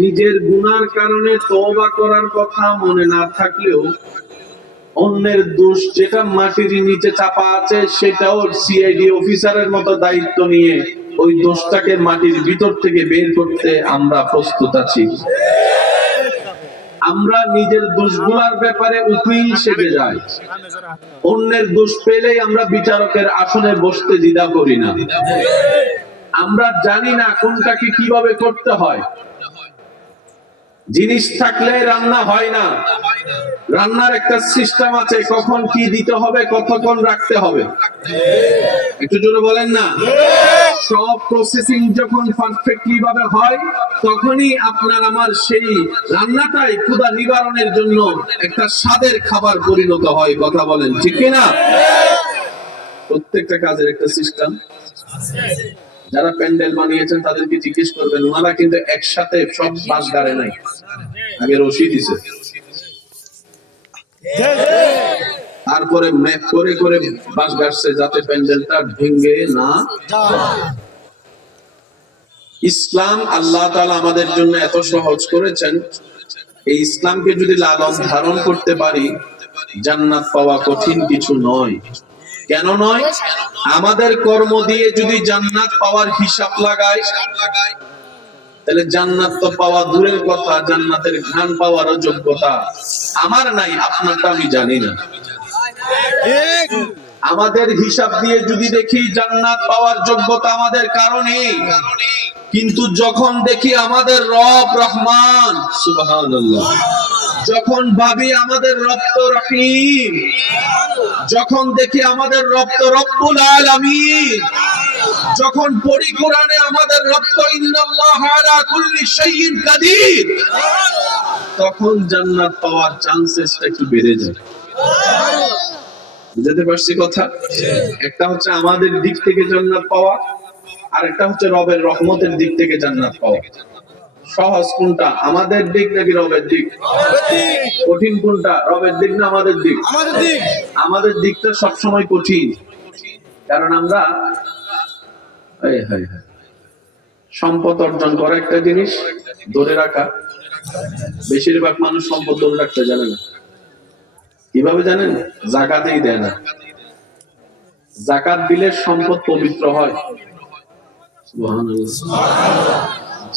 নিজের গুনার কারণে তওবা করার কথা মনে না থাকলেও অন্যের দোষ যেটা মাটির নিচে চাপা আছে সেটাও সিআইডি অফিসারের মতো দায়িত্ব নিয়ে ওই দোষটাকে মাটির ভিতর থেকে বের করতে আমরা প্রস্তুত আছি। আমরা নিজের দোষগুলোর ব্যাপারে উকিল সেজে যাই, অন্যের দোষ পেলেই আমরা বিচারকের আসনে বসতে দ্বিধা করি না। আমরা জানি না কোনটাকে কিভাবে করতে হয়। জিনিস থাকলে রান্না হয় না, রান্নার একটা সিস্টেম আছে, কখন কি দিতে হবে, কতক্ষণ রাখতে হবে। একটু জোরে বলেন না। সব প্রসেসিং যখন পারফেক্টলি ভাবে হয় তখনই আপনার আমার সেই রান্নাটাই ক্ষুধা নিবারণের জন্য একটা স্বাদের খাবার পরিণত হয়। কথা বলেন ঠিক কিনা? প্রত্যেকটা কাজের একটা সিস্টেম। যারা প্যান্ডেল বানিয়েছেন তাদেরকে জিজ্ঞেস করবেন, ওনারা কিন্তু একসাথে সব বাঁশ গাড়ে নাই, আগে রশি দিছে, তারপরে ম্যাপ করে করে বাঁশ গাড়ছে যাতে প্যান্ডেলটা ভেঙে না। ইসলাম আল্লাহ তাআলা আমাদের জন্য এত সহজ করেছেন, এই ইসলামকে যদি লালন ধারণ করতে পারি জান্নাত পাওয়া কঠিন কিছু নয়। কেন নয়? আমাদের কর্ম দিয়ে যদি জান্নাত পাওয়ার হিসাব লাগাই তাহলে জান্নাত তো পাওয়া দূরের কথা, জান্নাতের ঘ্রাণ পাওয়ারও যোগ্যতা আমার নাই, আপনারটা আমি জানি না। আমাদের হিসাব দিয়ে যদি দেখি জান্নাত পাওয়ার যোগ্যতা আমাদের কারণে, কিন্তু যখন দেখি আমাদের রব রহমান সুবহানাল্লাহ, যখন ভাবি আমাদের রব তো রহিম, যখন দেখি আমাদের রব তো রব্বুল আলামিন, যখন পড়ি কোরআনে আমাদের রব তো ইন্নাল্লাহা আলা কুল্লি শাইইন কাদির, তখন জান্নাত পাওয়ার চান্সেসটা একটু বেড়ে যায়। বুঝতে পারছি কথা? একটা হচ্ছে আমাদের দিক থেকে জান্নাত পাওয়া, আর একটা হচ্ছে রবের রহমতের দিক থেকে জান্নাত পাওয়া। সহজ কোনটা, আমাদের দিক নাকি রবের দিক? কঠিন কোনটা, রবের দিক না আমাদের দিক? আমাদের দিকটা সবসময় কঠিন, কারণ আমরা সম্পদ অর্জন করা একটা জিনিস, ধরে রাখা। বেশিরভাগ মানুষ সম্পদ ধরে রাখতে জানে না। কিভাবে জানেন? যাকাতই দেয় না। যাকাত দিলে সম্পদ পবিত্র হয়।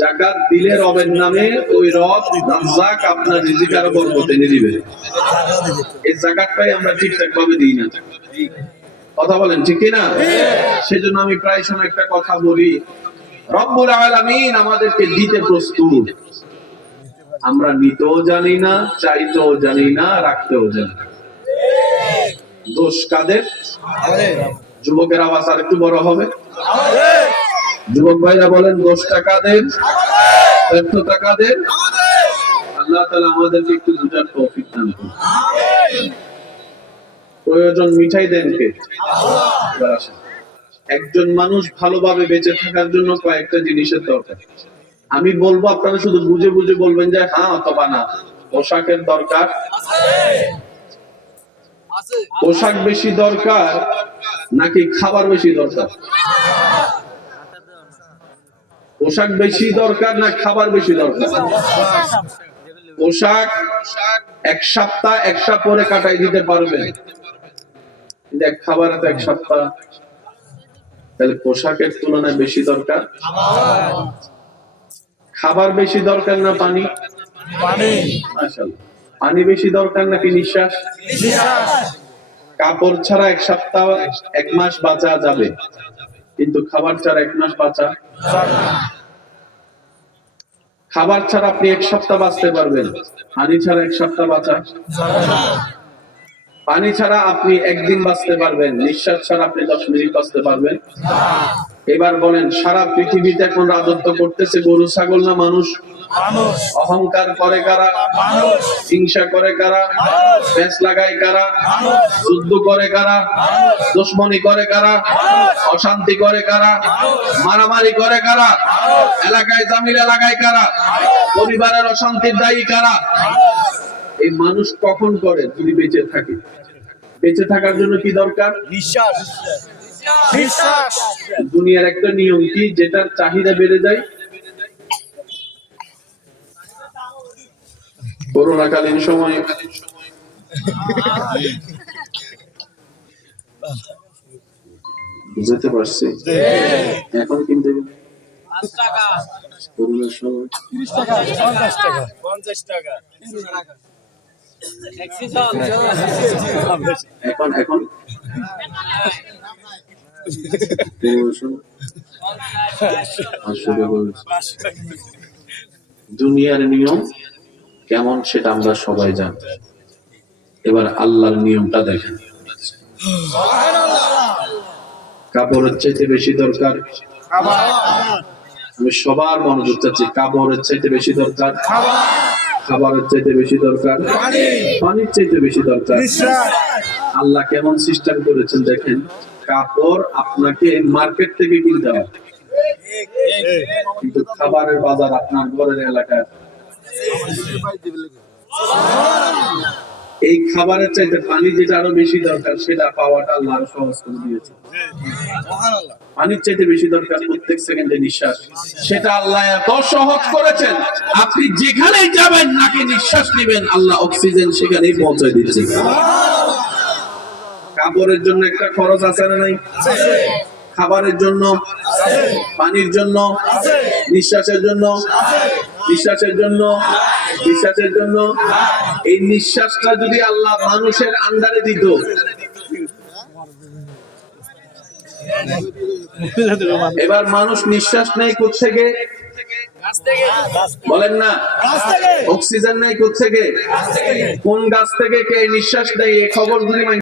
যাকাত দিলে রবের নামে ওই রব রাজ্জাক আপনার রিজিক আরো বরকত এনে দিবে। এই যাকাতটাই আমরা ঠিকঠাক ভাবে দিই না। কথা বলেন ঠিক কিনা? সেজন্য আমি প্রায় সময় একটা কথা বলি, রব্বুল আলামিন আমাদেরকে দিতে প্রস্তুত, আমরা নিতেও জানি না, চাইতেও জানি না, রাখতেও জানি না। দোষ কাদের? যুবকের আওয়াজ আর একটু বড় হবে। যুবক ভাইরা বলেন, দোষটা কাদের? ব্যর্থতা কাদের? আল্লাহ তাআলা আমাদেরকে একটু বুঝার তৌফিক দান করুন। প্রয়োজন মিঠাই দেন কে? আল্লাহ। একজন মানুষ ভালোভাবে বেঁচে থাকার জন্য কয়েকটা জিনিসের দরকার। আমি বলবো, আপনারা শুধু বুঝে বুঝে বলবেন যে হ্যাঁ অথবা না। পোশাকের দরকার, পোশাক বেশি দরকার নাকি খাবার বেশি দরকার? পোশাক বেশি দরকার না খাবার বেশি দরকার? পোশাক এক সপ্তাহ একটা পরে কাটাই দিতে পারবেন, কিন্তু খাবার তো এক সপ্তাহ, তাহলে পোশাকের তুলনায় বেশি দরকার খাবার বেশি দরকার না পানি? মাশাআল্লাহ। পানি বেশি দরকার নাকি নিঃশ্বাস? কাপড় ছাড়া এক সপ্তাহ এক মাস বাঁচা যাবে, কিন্তু খাবার ছাড়া এক মাস বাঁচা যাবে না। খাবার ছাড়া আপনি এক সপ্তাহ বাঁচতে পারবেন, পানি ছাড়া এক সপ্তাহ বাঁচা যাবে না। পানি ছাড়া আপনি একদিন বাঁচতে পারবেন, নিঃশ্বাস ছাড়া আপনি 10 মিনিট বাঁচতে পারবেন না। এবার বলেন, সারা পৃথিবীতে এখন রাজত্ব করতেছে গরু ছাগল না মানুষ? অহংকার করে কারা? হিংসা করে কারা? পেঁচ লাগায় কারা? যুদ্ধ করে কারা? দুশ্মনী করে কারা? অশান্তি করে কারা? মারামারি করে কারা? এলাকায় জামিলা লাগায় কারা? পরিবারের অশান্তির দায়ী কারা? এই মানুষ কখন করে? যদি বেঁচে থাকে। বেঁচে থাকার জন্য কি দরকার? নিঃশ্বাস। দুনিয়ার একটা নিয়ম কি, যেটার চাহিদা বেড়ে যায় করোনাকালীন সময়ে বুঝতে পারছি, এখন কিন্তু করোনার সময় 30 টাকা 50 টাকা 50 টাকা এখন এখন করোনার সময় 500 টাকা হয়েছে। দুনিয়ার নিয়ম কেমন সেটা আমরা সবাই জানি, এবার আল্লাহর নিয়মটা দেখেন। কাপড়ের চাইতে বেশি দরকার, আমি সবার মনোযোগ চাচ্ছি, কাপড়ের চাইতে বেশি দরকার, খাবারের চাইতে বেশি দরকার, পানির চাইতে বেশি দরকার। আল্লাহ কেমন সিস্টেম করেছেন দেখেন, কাপড় আপনাকে মার্কেট থেকে কিনতে হবে, কিন্তু খাবারের বাজার আপনার ঘরের এলাকায়। এই খাবারের চাইতে পানি যেটা আরো বেশি দরকার সেটা পাওয়াটা আল্লাহ আরো সহজ করে দিয়েছে। পানির চাইতে বেশি দরকার প্রত্যেক সেকেন্ডে নিঃশ্বাস, সেটা আল্লাহ এত সহজ করেছেন, আপনি যেখানেই যাবেন নাকি নিঃশ্বাস নেবেন আল্লাহ অক্সিজেন সেখানেই পৌঁছে দিচ্ছে। কাপড়ের জন্য একটা খরচ আছে না নাই? খাবারের জন্য, পানির জন্য, নিঃশ্বাসের জন্য, বিশ্বাসের জন্য, বিশ্বাসের জন্য। এই নিঃশ্বাসটা যদি আল্লাহ মানুষের আন্ডারে দিত, এবার মানুষ নিঃশ্বাস নেই কোত্থেকে? বলেন না, অক্সিজেন নেই কোত্থেকে? কোন গাছ থেকে কে নিঃশ্বাস নেই? এই খবরগুলি